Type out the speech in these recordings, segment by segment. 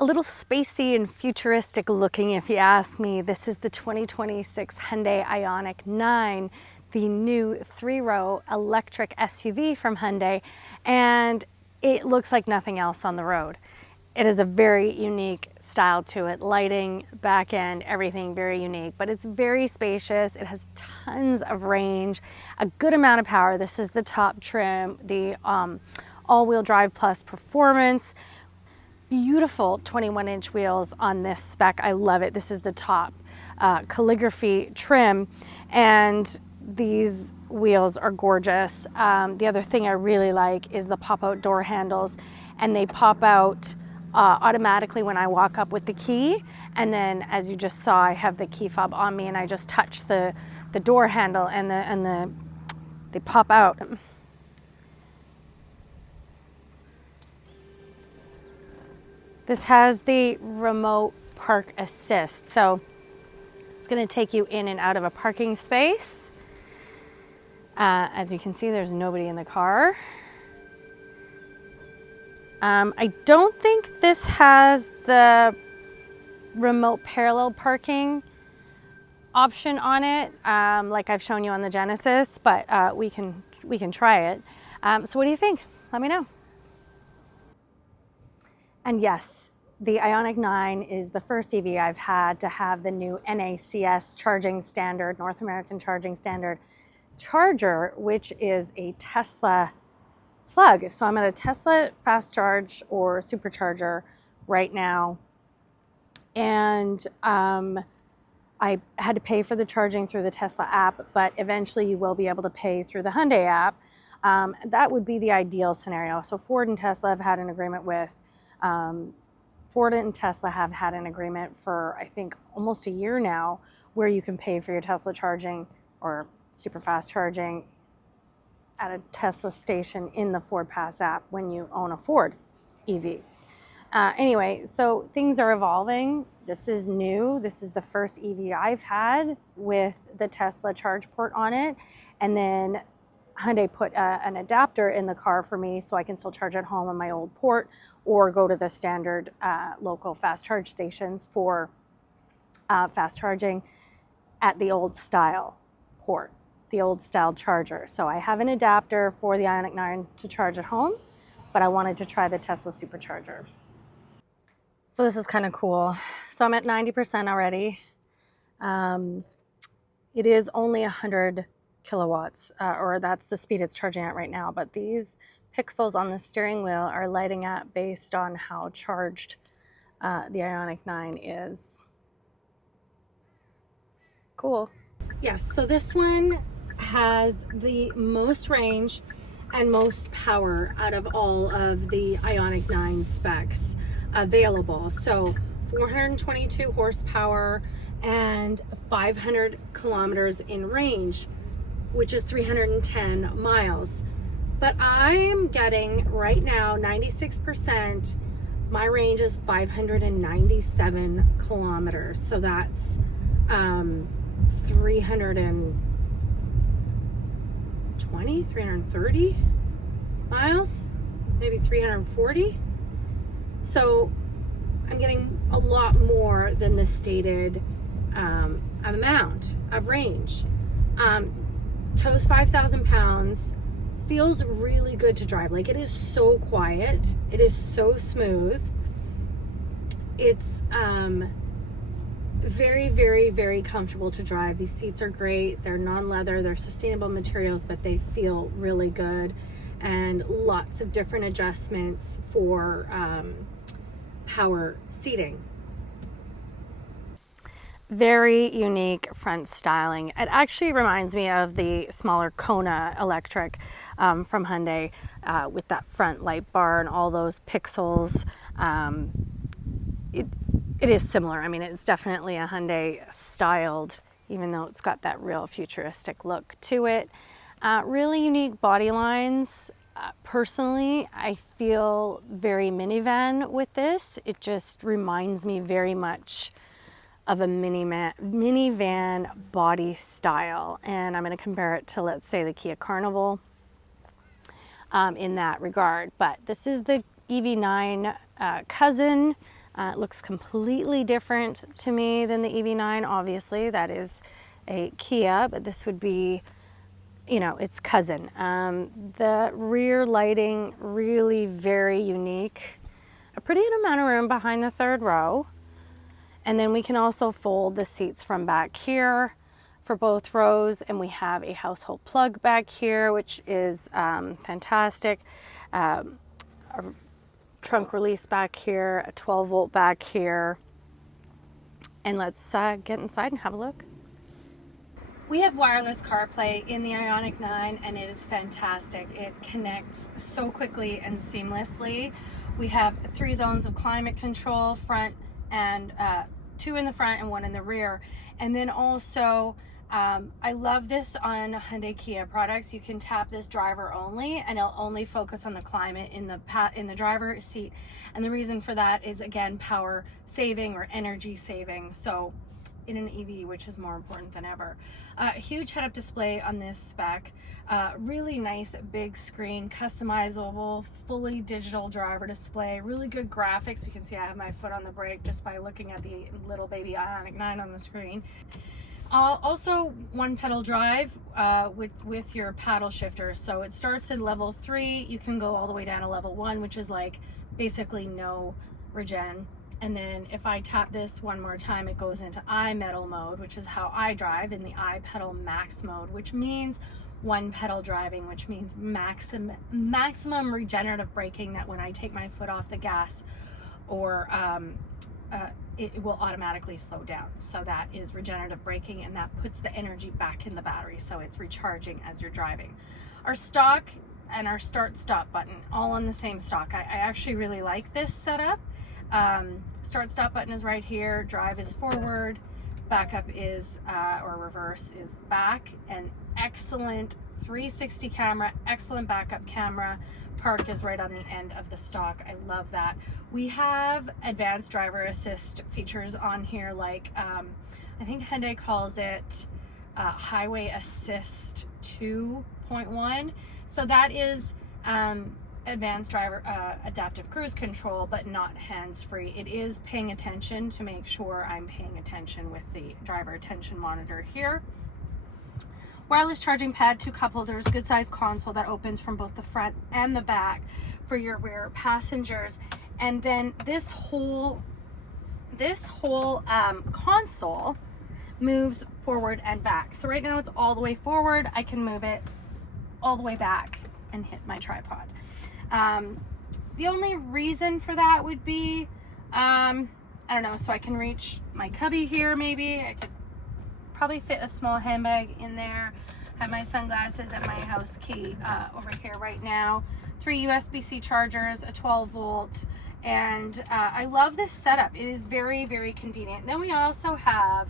A little spacey and futuristic looking, if you ask me. This is the 2026 Hyundai Ioniq 9, the new 3-row electric SUV from Hyundai, and it looks like nothing else on the road. It is a very unique style to it. Lighting, back end, everything very unique, but it's very spacious. It has tons of range, a good amount of power. This is the top trim, the all-wheel drive plus performance. Beautiful 21-inch wheels on this spec. I love it. This is the top calligraphy trim, and these wheels are gorgeous. The other thing I really like is the pop-out door handles, and they pop out automatically when I walk up with the key. And then, as you just saw, I have the key fob on me, and I just touch the door handle, and they pop out. This has the remote park assist, so it's going to take you in and out of a parking space. As you can see, there's nobody in the car. I don't think this has the remote parallel parking option on it, like I've shown you on the Genesis, but we can try it. So what do you think? Let me know. And yes, the Ioniq 9 is the first EV I've had to have the new NACS charging standard, North American charging standard charger, which is a Tesla plug. So I'm at a Tesla fast charge or supercharger right now. And I had to pay for the charging through the Tesla app, but eventually you will be able to pay through the Hyundai app. That would be the ideal scenario. So Ford and Tesla have had an agreement with Ford and Tesla have had an agreement for, I think, almost a year now, where you can pay for your Tesla charging or super fast charging at a Tesla station in the Ford Pass app when you own a Ford EV. Anyway, so things are evolving. This is new. This is the first EV I've had with the Tesla charge port on it. And then Hyundai put an adapter in the car for me so I can still charge at home on my old port or go to the standard local fast charge stations for fast charging at the old style port, the old style charger. So I have an adapter for the Ioniq 9 to charge at home, but I wanted to try the Tesla supercharger. So this is kind of cool. So I'm at 90% already. It is only 100 kilowatts, or that's the speed it's charging at right now, but these pixels on the steering wheel are lighting up based on how charged the Ioniq 9 is. Cool. Yes, so this one has the most range and most power out of all of the Ioniq 9 specs available. So 422 horsepower and 500 kilometers in range, which is 310 miles. But I'm getting right now 96%. My range is 597 kilometers. So that's 330 miles, maybe 340. So I'm getting a lot more than the stated amount of range. Tows 5,000 pounds, feels really good to drive. Like, it is so quiet, it is so smooth. It's very, very, very comfortable to drive. These seats are great. They're non-leather, they're sustainable materials, but they feel really good, and lots of different adjustments for power seating. Very unique front styling. It actually reminds me of the smaller Kona electric from Hyundai with that front light bar and all those pixels. It is similar. I mean, it's definitely a Hyundai styled, even though it's got that real futuristic look to it. Really unique body lines. Personally, I feel very minivan with this. It just reminds me very much of a minivan body style, and I'm going to compare it to, let's say, the Kia Carnival in that regard. But this is the EV9 cousin. It looks completely different to me than the EV9. Obviously, that is a Kia, but this would be, you know, its cousin. The rear lighting, really very unique. A pretty amount of room behind the third row. And then we can also fold the seats from back here for both rows. And we have a household plug back here, which is fantastic. A trunk release back here, a 12-volt back here. And let's get inside and have a look. We have wireless CarPlay in the Ioniq 9, and it is fantastic. It connects so quickly and seamlessly. We have 3 zones of climate control, front and 2 in the front and 1 in the rear. And then also, I love this on Hyundai Kia products. You can tap this driver only, and it'll only focus on the climate in the driver's seat. And the reason for that is, again, power saving or energy saving. So in an EV, which is more important than ever. Huge head-up display on this spec. Really nice big screen, customizable, fully digital driver display. Really good graphics. You can see I have my foot on the brake just by looking at the little baby Ioniq 9 on the screen. Also, one pedal drive with your paddle shifter. So it starts in level 3. You can go all the way down to level 1, which is like basically no regen. And then if I tap this one more time, it goes into I-pedal mode, which is how I drive, in the I-pedal max mode, which means one pedal driving, which means maximum regenerative braking, that when I take my foot off the gas, or it will automatically slow down. So that is regenerative braking, and that puts the energy back in the battery, so it's recharging as you're driving. Our stock and our start-stop button, all on the same stock. I actually really like this setup. Start-stop button is right here, drive is forward, backup is, or reverse is back, and excellent 360 camera, excellent backup camera. Park is right on the end of the stock. I love that. We have advanced driver assist features on here, like I think Hyundai calls it Highway Assist 2.1. So that is advanced driver adaptive cruise control, but not hands-free. It is paying attention to make sure I'm paying attention with the driver attention monitor here. Wireless charging pad, 2 cup holders, good sized console that opens from both the front and the back for your rear passengers. And then this whole console moves forward and back. So right now it's all the way forward. I can move it all the way back and hit my tripod. The only reason for that would be, I don't know, so I can reach my cubby here maybe. I could probably fit a small handbag in there. I have my sunglasses and my house key over here right now. 3 USB-C chargers, a 12-volt, and I love this setup. It is very, very convenient. Then we also have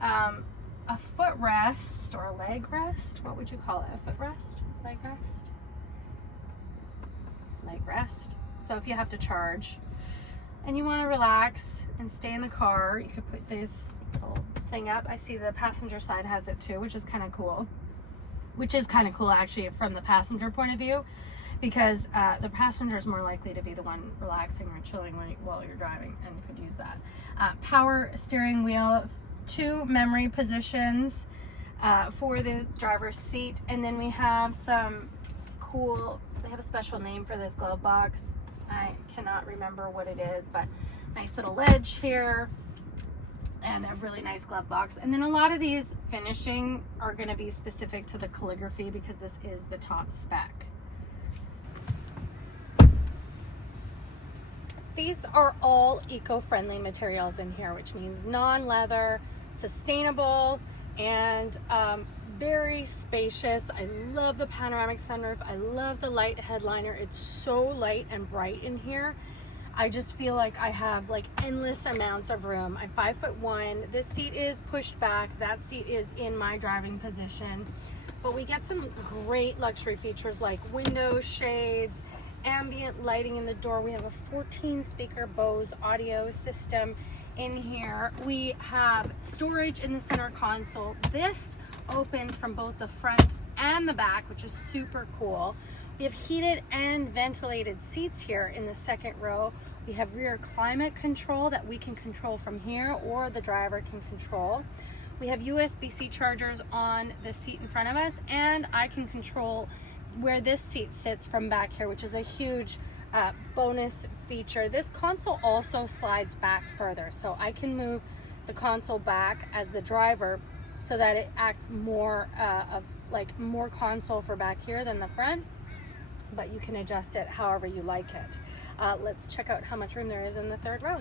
a footrest or a leg rest. What would you call it? A footrest? Leg rest? Leg rest. So if you have to charge and you want to relax and stay in the car, you could put this little thing up. I see the passenger side has it too, which is kind of cool. Which is kind of cool actually from the passenger point of view, because the passenger is more likely to be the one relaxing or chilling while you're driving, and could use that. Power steering wheel, 2 memory positions for the driver's seat, and then we have some cool, they have a special name for this glove box. I cannot remember what it is, but nice little ledge here and a really nice glove box. And then a lot of these finishing are going to be specific to the calligraphy, because this is the top spec. These are all eco-friendly materials in here, which means non-leather, sustainable, and very spacious. I love the panoramic sunroof. I love the light headliner. It's so light and bright in here. I just feel like I have like endless amounts of room. I'm 5'1". This seat is pushed back. That seat is in my driving position. But we get some great luxury features like window shades, ambient lighting in the door. We have a 14 speaker Bose audio system in here. We have storage in the center console. This opens from both the front and the back, which is super cool. We have heated and ventilated seats here in the second row, We have rear climate control that we can control from here, or the driver can control. We have USB-C chargers on the seat in front of us, and I can control where this seat sits from back here, which is a huge bonus feature. This console also slides back further, so I can move the console back as the driver so that it acts more of like more console for back here than the front, but you can adjust it however you like it. Let's check out how much room there is in the third row.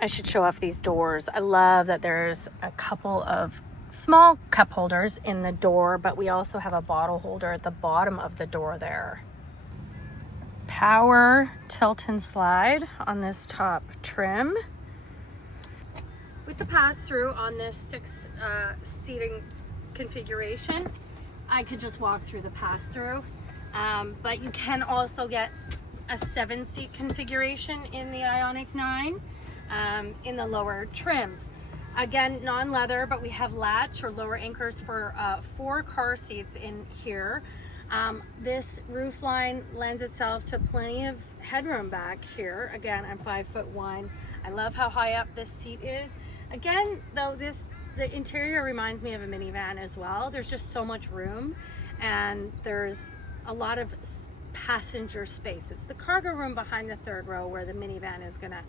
I should show off these doors. I love that there's a couple of small cup holders in the door, but we also have a bottle holder at the bottom of the door there. Power tilt and slide on this top trim. With the pass-through on this 6 seating configuration, I could just walk through the pass-through, but you can also get a 7-seat configuration in the Ioniq 9 in the lower trims. Again, non-leather, but we have latch or lower anchors for 4 car seats in here. This roof line lends itself to plenty of headroom back here. Again, I'm 5'1". I love how high up this seat is. Again, though, the interior reminds me of a minivan as well. There's just so much room, and there's a lot of passenger space. It's the cargo room behind the third row where the minivan is gonna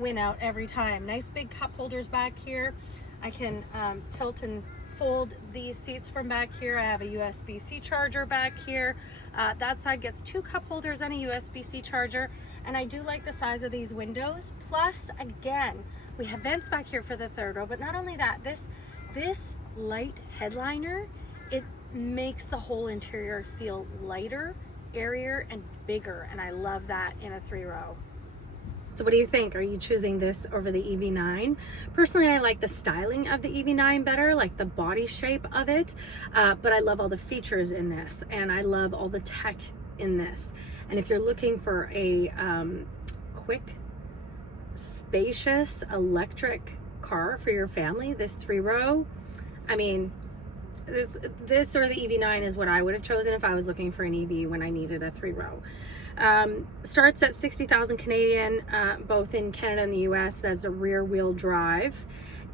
win out every time. Nice big cup holders back here. I can tilt and fold these seats from back here. I have a USB-C charger back here. That side gets 2 cup holders and a USB-C charger, and I do like the size of these windows. Plus, again, we have vents back here for the third row, but not only that, this light headliner, it makes the whole interior feel lighter, airier, and bigger, and I love that in a 3-row. So what do you think? Are you choosing this over the EV9? Personally, I like the styling of the EV9 better, like the body shape of it, but I love all the features in this, and I love all the tech in this. And if you're looking for a quick, spacious electric car for your family, this 3-row, I mean, this or the EV9 is what I would have chosen if I was looking for an EV when I needed a 3-row. Starts at 60,000 Canadian, both in Canada and the US. That's a rear wheel drive,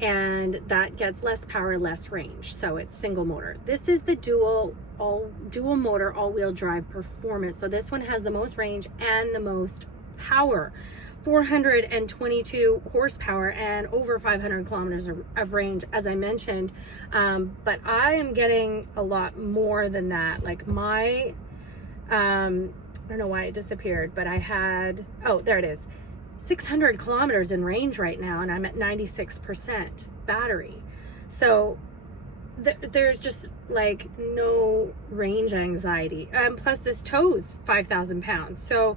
and that gets less power, less range. So it's single motor. This is the dual motor, all wheel drive performance. So this one has the most range and the most power. 422 horsepower and over 500 kilometers of range, as I mentioned, but I am getting a lot more than that. Like my I don't know why it disappeared, but I had, oh, there it is, 600 kilometers in range right now, and I'm at 96% battery. So there's just like no range anxiety. Plus this tows 5,000 pounds. So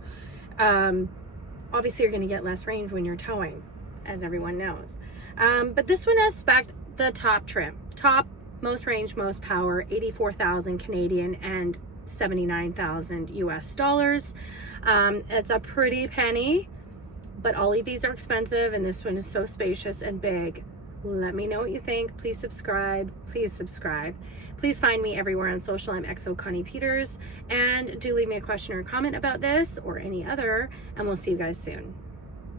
obviously you're going to get less range when you're towing, as everyone knows. But this one has spec'd the top trim. Top, most range, most power, 84,000 Canadian and 79,000 US dollars. It's a pretty penny, but all EVs are expensive, and this one is so spacious and big. Let me know what you think. Please subscribe. Please subscribe. Please find me everywhere on social. I'm XO Connie Peters, and do leave me a question or comment about this or any other, and we'll see you guys soon.